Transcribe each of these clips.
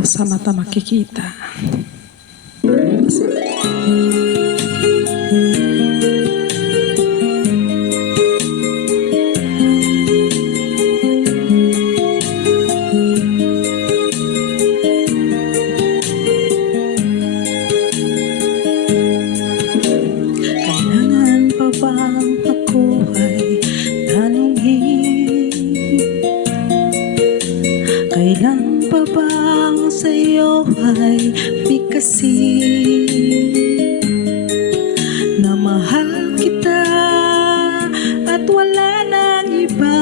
sa mata makikita. Kailangan pa bang ako ay tanungin? Kailan pa bang sa'yo ay bigkasin? Na mahal kita at wala nang iba.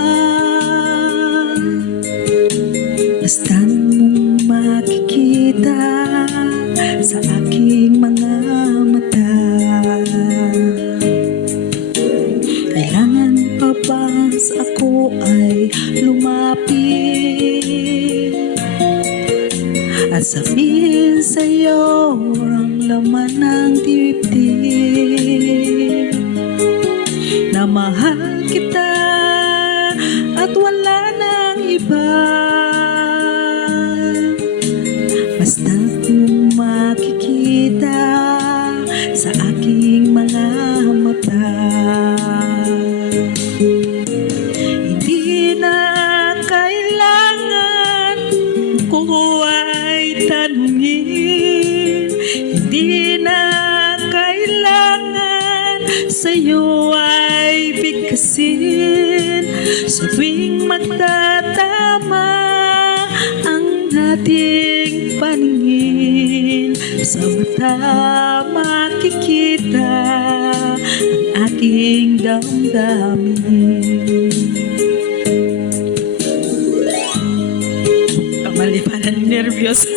Basta't mong makikita sa aking mga mata. Kailangan pa ba ako ay lumapit at sabihin sa'yo ang laman ng dibdib? Na mahal kita at wala nang iba. Basta't mong makikita sa aking mga mata. Hindi na kailangan ko ay tanungin. Hindi na kailangan sa'yo ay bigkasin. Sa tuwing magtatama ang ating paningin, sa mata makikita ang ating damdamin. Kamali pa na nervyos.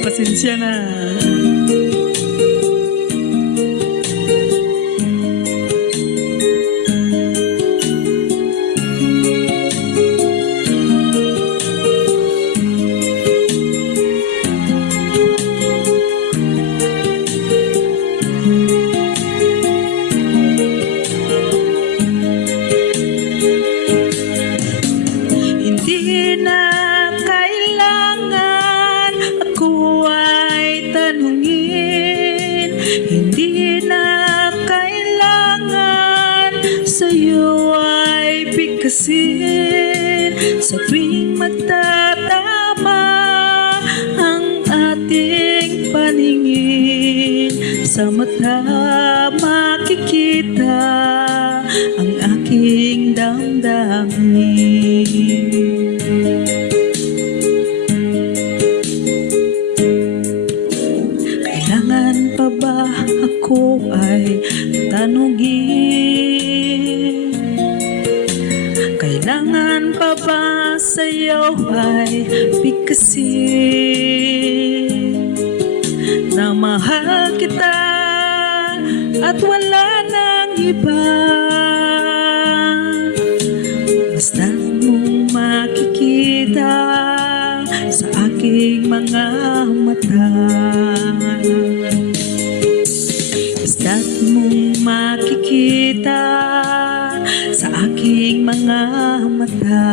Pasensya na. Hindi na kailangan ako ay tanungin. Hindi na kailangan sa'yo ay bigkasin. Sa tuwing magtatama ang ating paningin, sa mata makikita ang aking damdamin. Kailangan pa ba ako ay tanungin? Kailangan pa ba sa'yo ay bigkasin? Na mahal kita at wala nang iba. Basta't mong makikita sa aking mga mata. Basta't mong makikita sa aking mga mata.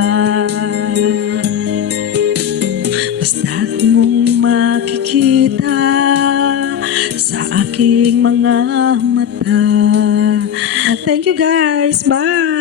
Basta't mong makikita sa aking mga mata. Thank you guys. Bye.